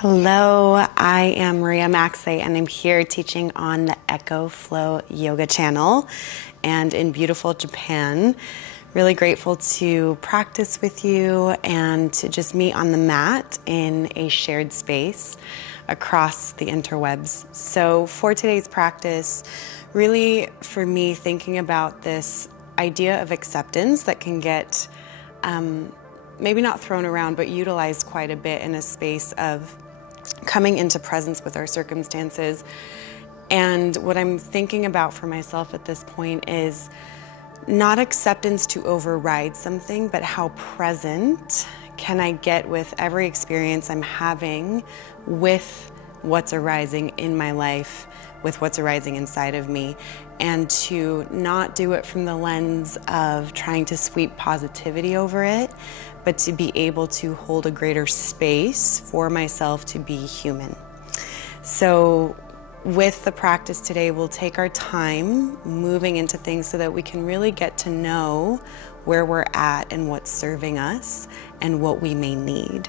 Hello, I am Maria Maxey and I'm here teaching on the Echo Flow Yoga channel and in beautiful Japan. Really grateful to practice with you and to just meet on the mat in a shared space across the interwebs. So for today's practice, really for me thinking about this idea of acceptance that can get maybe not thrown around, but utilized quite a bit in a space of coming into presence with our circumstances. And what I'm thinking about for myself at this point is not acceptance to override something, but how present can I get with every experience I'm having with what's arising in my life, with what's arising inside of me, and to not do it from the lens of trying to sweep positivity over it, but to be able to hold a greater space for myself to be human. So with the practice today, we'll take our time moving into things so that we can really get to know where we're at and what's serving us and what we may need.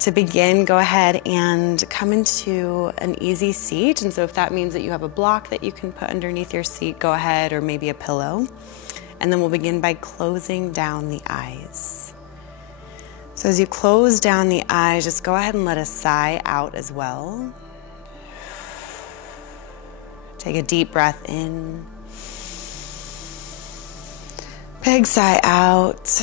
To begin, go ahead and come into an easy seat. And so if that means that you have a block that you can put underneath your seat, go ahead, or maybe a pillow. And then we'll begin by closing down the eyes. So as you close down the eyes, just go ahead and let a sigh out as well. Take a deep breath in. Big sigh out.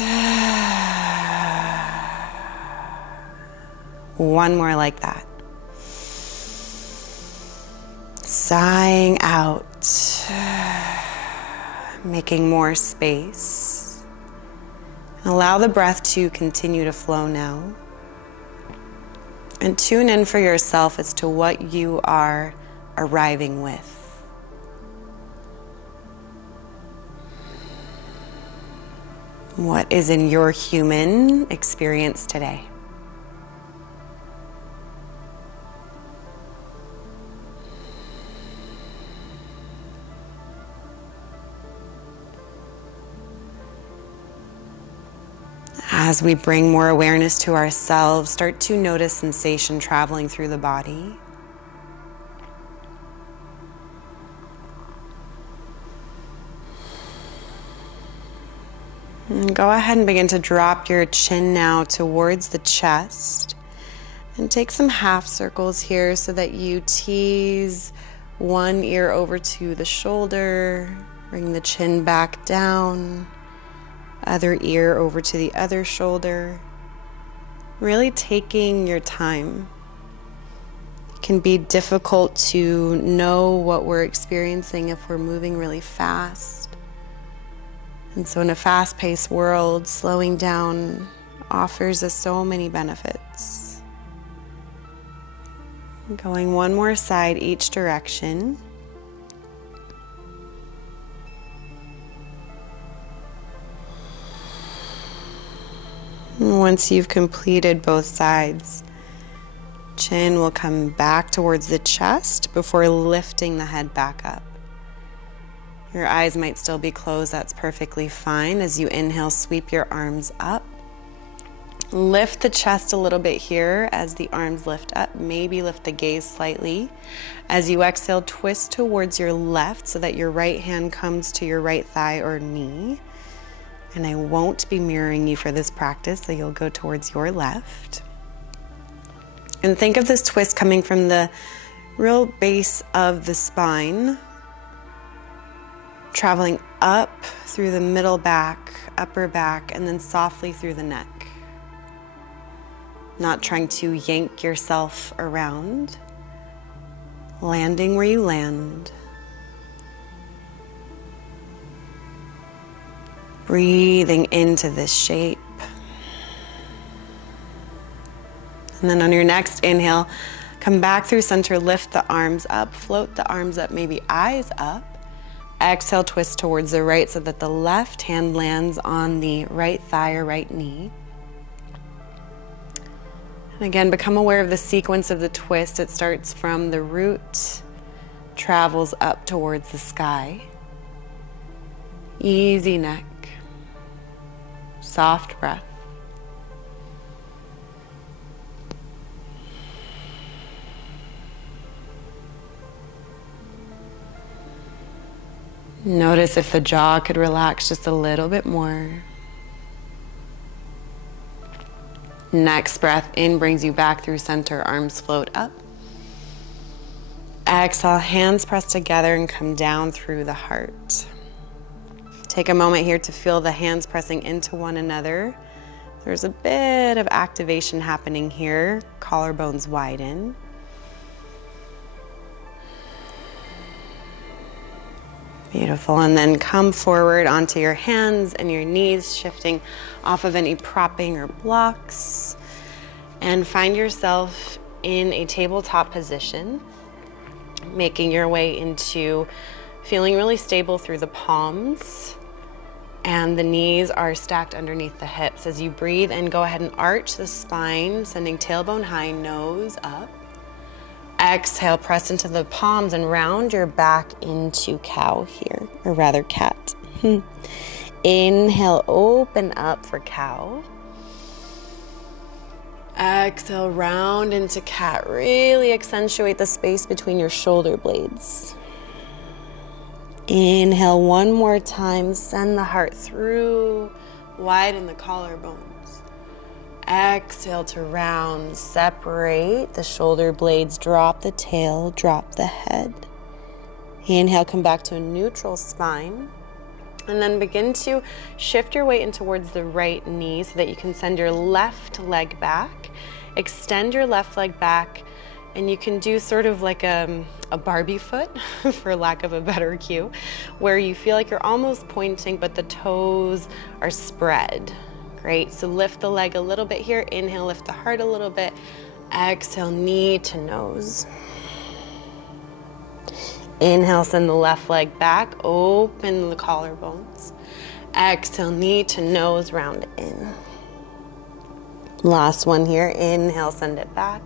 One more like that. Sighing out. Making more space. Allow the breath to continue to flow now. And tune in for yourself as to what you are arriving with. What is in your human experience today? As we bring more awareness to ourselves, start to notice sensation traveling through the body. And go ahead and begin to drop your chin now towards the chest. And take some half circles here so that you tease one ear over to the shoulder. Bring the chin back down. Other ear over to the other shoulder. Really taking your time. It can be difficult to know what we're experiencing if we're moving really fast. And so in a fast-paced world, slowing down offers us so many benefits. Going one more side each direction. Once you've completed both sides, chin will come back towards the chest before lifting the head back up. Your eyes might still be closed, that's perfectly fine. As you inhale, sweep your arms up. Lift the chest a little bit here as the arms lift up. Maybe lift the gaze slightly. As you exhale, twist towards your left so that your right hand comes to your right thigh or knee. And I won't be mirroring you for this practice, so you'll go towards your left. And think of this twist coming from the real base of the spine, traveling up through the middle back, upper back, and then softly through the neck. Not trying to yank yourself around, landing where you land. Breathing into this shape. And then on your next inhale, come back through center, lift the arms up, float the arms up, maybe eyes up. Exhale, twist towards the right so that the left hand lands on the right thigh or right knee. And again, become aware of the sequence of the twist. It starts from the root, travels up towards the sky. Easy neck. Soft breath. Notice if the jaw could relax just a little bit more. Next breath in brings you back through center, arms float up. Exhale, hands press together and come down through the heart. Take a moment here to feel the hands pressing into one another. There's a bit of activation happening here. Collarbones widen. Beautiful. And then come forward onto your hands and your knees, shifting off of any propping or blocks. And find yourself in a tabletop position, making your way into feeling really stable through the palms. And the knees are stacked underneath the hips. As you breathe in, go ahead and arch the spine, sending tailbone high, nose up. Exhale, press into the palms and round your back into cow here, or rather cat. Inhale, open up for cow. Exhale, round into cat. Really accentuate the space between your shoulder blades. Inhale one more time, send the heart through, widen the collarbones. Exhale to round, separate the shoulder blades, drop the tail, drop the head. Inhale, come back to a neutral spine. And then begin to shift your weight in towards the right knee so that you can send your left leg back. Extend your left leg back, and you can do sort of like a Barbie foot, for lack of a better cue, where you feel like you're almost pointing, but the toes are spread. Great, so lift the leg a little bit here. Inhale, lift the heart a little bit. Exhale, knee to nose. Inhale, send the left leg back, open the collarbones. Exhale, knee to nose, round in. Last one here, inhale, send it back.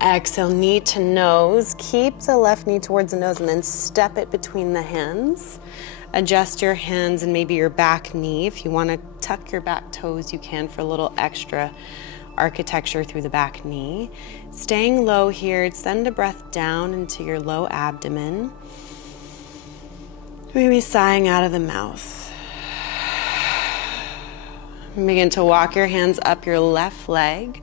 Exhale, knee to nose. Keep the left knee towards the nose and then step it between the hands. Adjust your hands and maybe your back knee. If you want to tuck your back toes, you can for a little extra architecture through the back knee. Staying low here, send a breath down into your low abdomen. Maybe sighing out of the mouth. Begin to walk your hands up your left leg,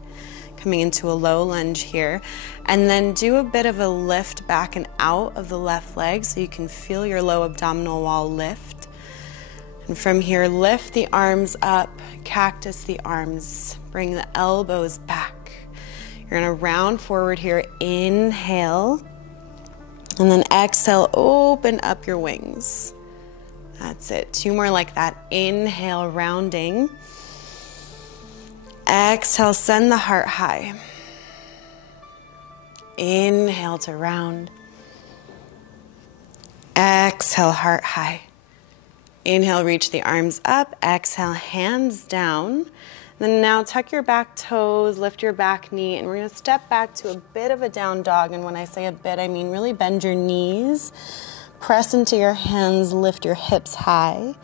coming into a low lunge here, and then do a bit of a lift back and out of the left leg so you can feel your low abdominal wall lift. And from here, lift the arms up, cactus the arms, bring the elbows back. You're gonna round forward here, inhale, and then exhale, open up your wings. That's it, 2 more like that. Inhale, rounding. Exhale, send the heart high. Inhale to round. Exhale, heart high. Inhale, reach the arms up. Exhale, hands down. Then now tuck your back toes, lift your back knee, and we're going to step back to a bit of a down dog. And when I say a bit, I mean really bend your knees. Press into your hands, lift your hips high.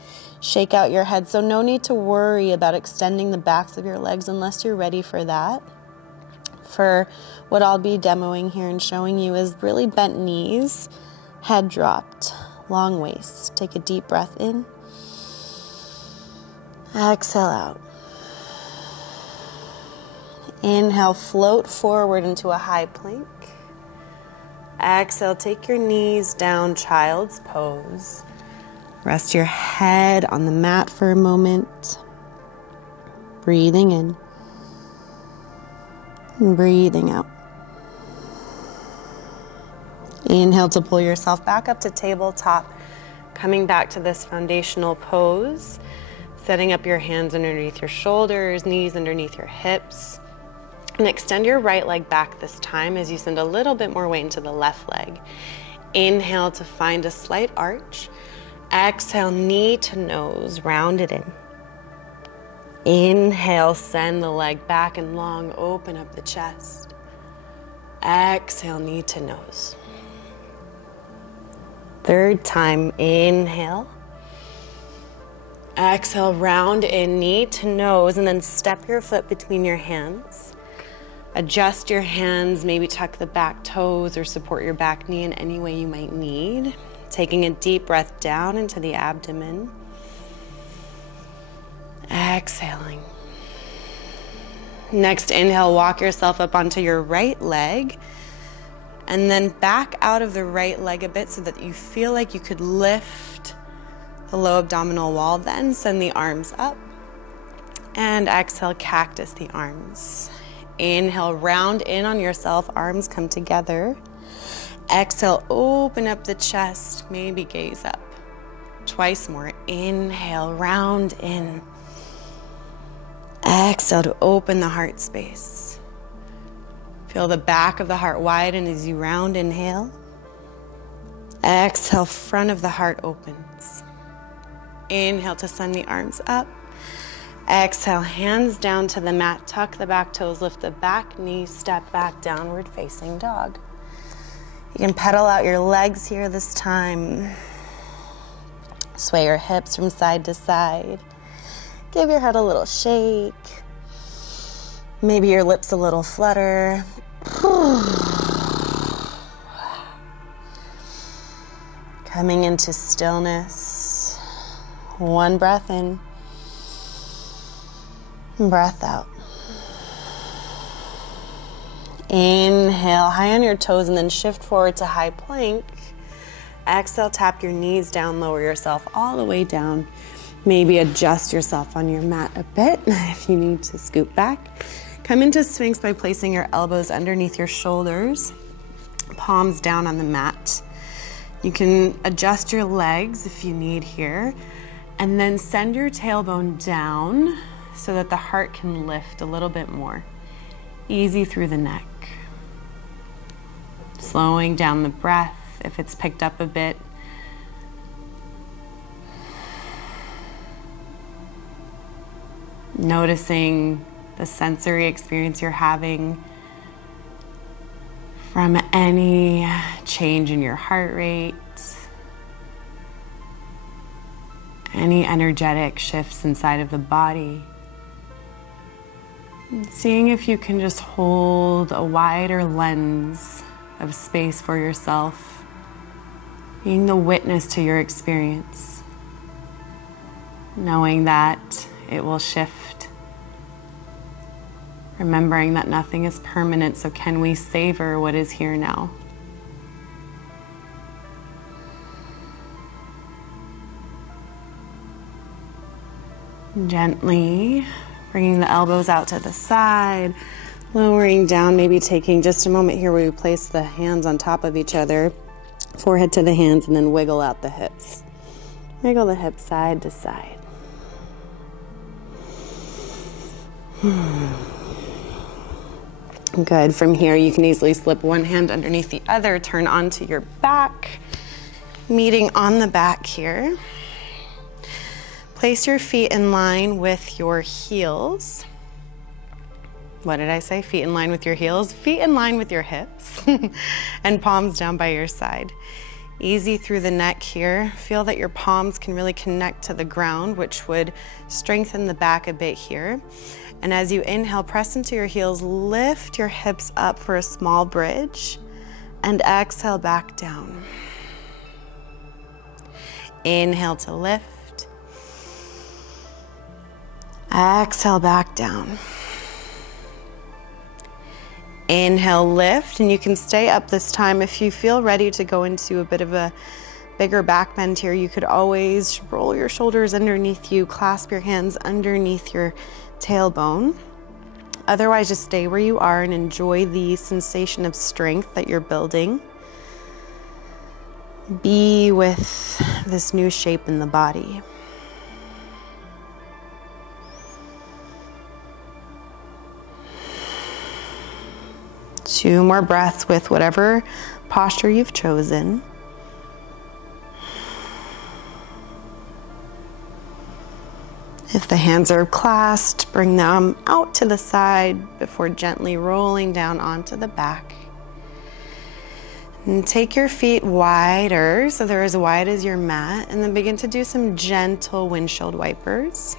Shake out your head. So no need to worry about extending the backs of your legs unless you're ready for that. For what I'll be demoing here and showing you is really bent knees, head dropped, long waist. Take a deep breath in. Exhale out. Inhale, float forward into a high plank. Exhale, take your knees down, child's pose. Rest your head on the mat for a moment. Breathing in. And breathing out. Inhale to pull yourself back up to tabletop. Coming back to this foundational pose. Setting up your hands underneath your shoulders, knees underneath your hips. And extend your right leg back this time as you send a little bit more weight into the left leg. Inhale to find a slight arch. Exhale, knee to nose, round it in. Inhale, send the leg back and long, open up the chest. Exhale, knee to nose. Third time, inhale. Exhale, round in, knee to nose, and then step your foot between your hands. Adjust your hands, maybe tuck the back toes or support your back knee in any way you might need. taking a deep breath down into the abdomen. Exhaling. Next inhale, walk yourself up onto your right leg and then back out of the right leg a bit so that you feel like you could lift the low abdominal wall. Then send the arms up and exhale, cactus the arms. Inhale, round in on yourself, arms come together. Exhale, open up the chest, maybe gaze up. Twice more. Inhale, round in. Exhale to open the heart space. Feel the back of the heart widen as you round, inhale. Exhale, front of the heart opens. Inhale to send the arms up. Exhale, hands down to the mat, tuck the back toes, lift the back knee, step back, downward facing dog. You can pedal out your legs here this time. Sway your hips from side to side. Give your head a little shake. Maybe your lips a little flutter. Coming into stillness. One breath in. Breath out. Inhale, high on your toes and then shift forward to high plank. Exhale, tap your knees down, lower yourself all the way down. Maybe adjust yourself on your mat a bit if you need to scoot back. Come into Sphinx by placing your elbows underneath your shoulders, palms down on the mat. You can adjust your legs if you need here, and then send your tailbone down so that the heart can lift a little bit more. Easy through the neck. Slowing down the breath if it's picked up a bit. Noticing the sensory experience you're having from any change in your heart rate, any energetic shifts inside of the body. Seeing if you can just hold a wider lens of space for yourself, being the witness to your experience, knowing that it will shift, remembering that nothing is permanent, so can we savor what is here now? Gently bringing the elbows out to the side, lowering down, maybe taking just a moment here where we place the hands on top of each other, forehead to the hands, and then wiggle out the hips. Wiggle the hips side to side. Good. From here, you can easily slip one hand underneath the other, turn onto your back, meeting on the back here. Place your feet in line with your heels. What did I say? Feet in line with your heels. Feet in line with your hips. And palms down by your side. Easy through the neck here. Feel that your palms can really connect to the ground, which would strengthen the back a bit here. And as you inhale, press into your heels, lift your hips up for a small bridge, and exhale back down. Inhale to lift. Exhale back down. Inhale, lift, and you can stay up this time. If you feel ready to go into a bit of a bigger back bend here, you could always roll your shoulders underneath you, clasp your hands underneath your tailbone. Otherwise, just stay where you are and enjoy the sensation of strength that you're building. Be with this new shape in the body. Two more breaths with whatever posture you've chosen. If the hands are clasped, bring them out to the side before gently rolling down onto the back. And take your feet wider, so they're as wide as your mat, and then begin to do some gentle windshield wipers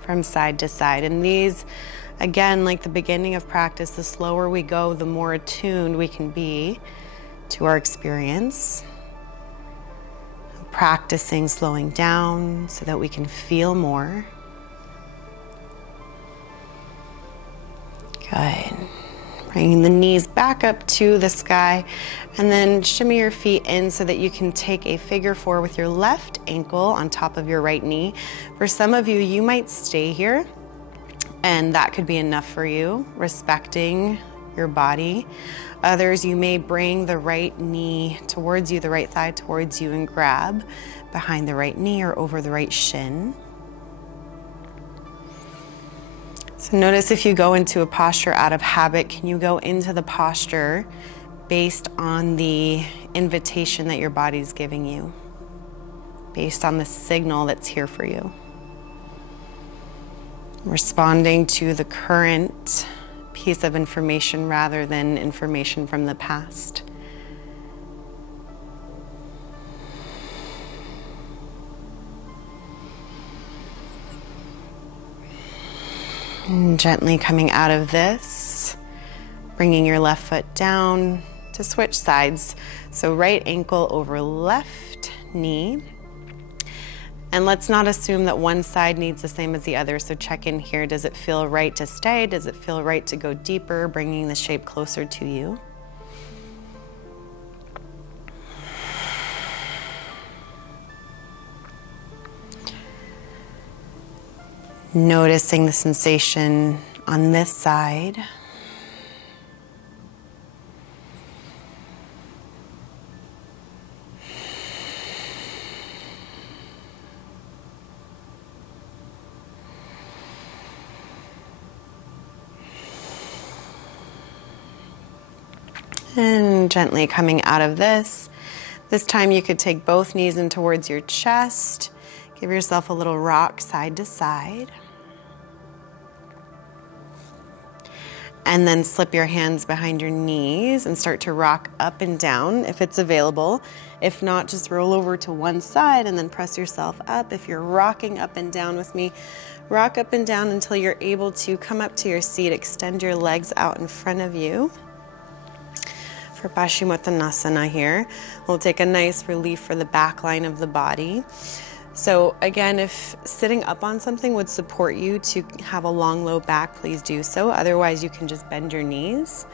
from side to side. And these, again, like the beginning of practice, the slower we go, the more attuned we can be to our experience. practicing slowing down so that we can feel more. Good. Bringing the knees back up to the sky, and then shimmy your feet in so that you can take a figure four with your left ankle on top of your right knee. For some of you, you might stay here, and that could be enough for you, respecting your body. Others, you may bring the right knee towards you, the right thigh towards you, and grab behind the right knee or over the right shin. So notice if you go into a posture out of habit, can you go into the posture based on the invitation that your body's giving you, based on the signal that's here for you? Responding to the current piece of information rather than information from the past. And gently coming out of this, bringing your left foot down to switch sides. So right ankle over left knee. And let's not assume that one side needs the same as the other. So check in here. Does it feel right to stay? Does it feel right to go deeper, bringing the shape closer to you? Noticing the sensation on this side. And gently coming out of this. This time you could take both knees in towards your chest. Give yourself a little rock side to side. And then slip your hands behind your knees and start to rock up and down if it's available. If not, just roll over to one side and then press yourself up. If you're rocking up and down with me, rock up and down until you're able to come up to your seat. Extend your legs out in front of you. For Paschimottanasana here, we'll take a nice relief for the back line of the body. So again, if sitting up on something would support you to have a long, low back, please do so. Otherwise, you can just bend your knees.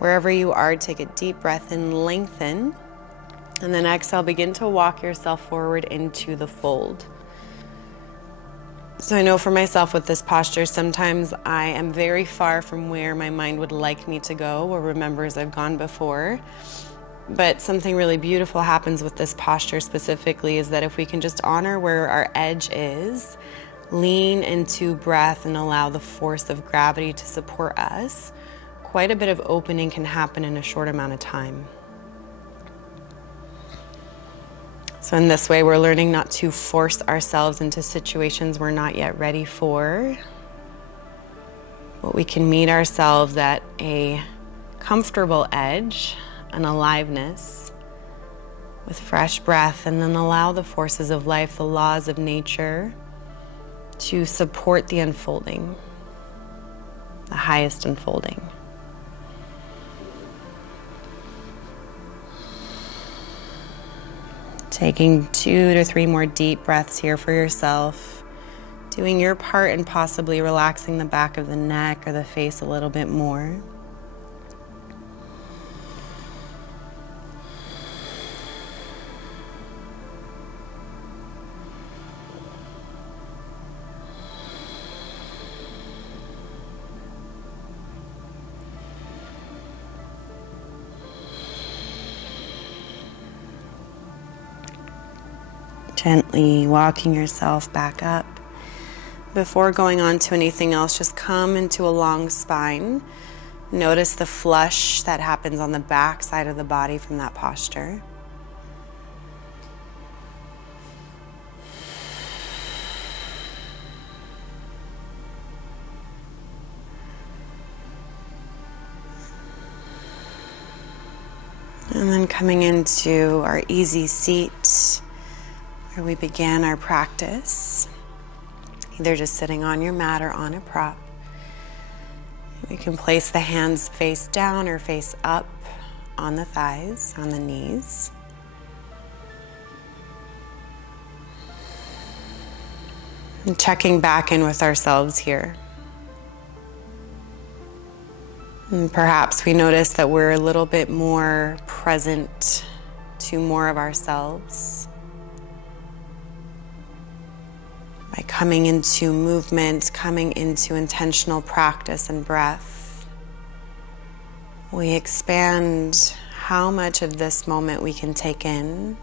Wherever you are, take a deep breath and lengthen. And then exhale, begin to walk yourself forward into the fold. So I know for myself with this posture, sometimes I am very far from where my mind would like me to go or remembers I've gone before. But something really beautiful happens with this posture specifically is that if we can just honor where our edge is, lean into breath and allow the force of gravity to support us, quite a bit of opening can happen in a short amount of time. So in this way, we're learning not to force ourselves into situations we're not yet ready for. But we can meet ourselves at a comfortable edge, an aliveness, with fresh breath, and then allow the forces of life, the laws of nature, to support the unfolding, the highest unfolding. Taking 2 to 3 more deep breaths here for yourself, doing your part and possibly relaxing the back of the neck or the face a little bit more. Gently walking yourself back up. Before going on to anything else, just come into a long spine. Notice the flush that happens on the back side of the body from that posture. And then coming into our easy seat, where we began our practice, either just sitting on your mat or on a prop. We can place the hands face down or face up on the thighs, on the knees. And checking back in with ourselves here. And perhaps we notice that we're a little bit more present to more of ourselves by coming into movement, coming into intentional practice and breath. We expand how much of this moment we can take in.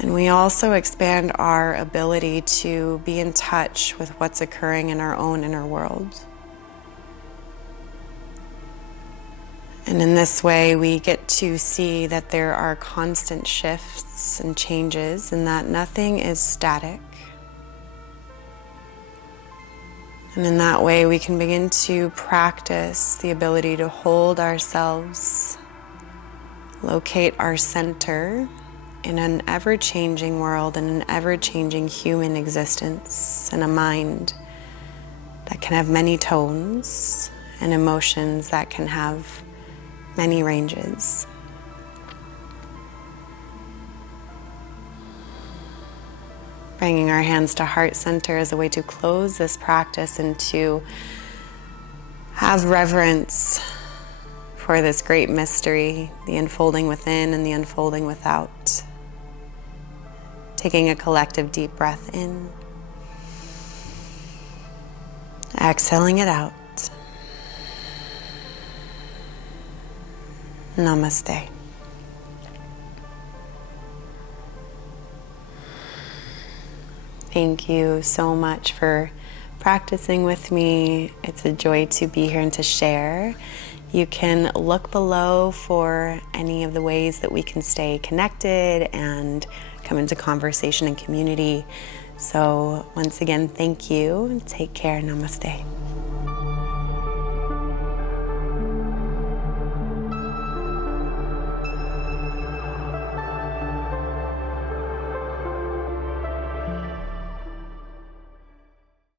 And we also expand our ability to be in touch with what's occurring in our own inner world. And in this way, we get to see that there are constant shifts and changes, and that nothing is static. And in that way, we can begin to practice the ability to hold ourselves, locate our center in an ever-changing world, in an ever-changing human existence, and a mind that can have many tones and emotions that can have many ranges. Bringing our hands to heart center as a way to close this practice and to have reverence for this great mystery, the unfolding within and the unfolding without. Taking a collective deep breath in, exhaling it out. Namaste. Thank you so much for practicing with me. It's a joy to be here and to share. You can look below for any of the ways that we can stay connected and come into conversation and community. So once again, thank you. Take care. Namaste.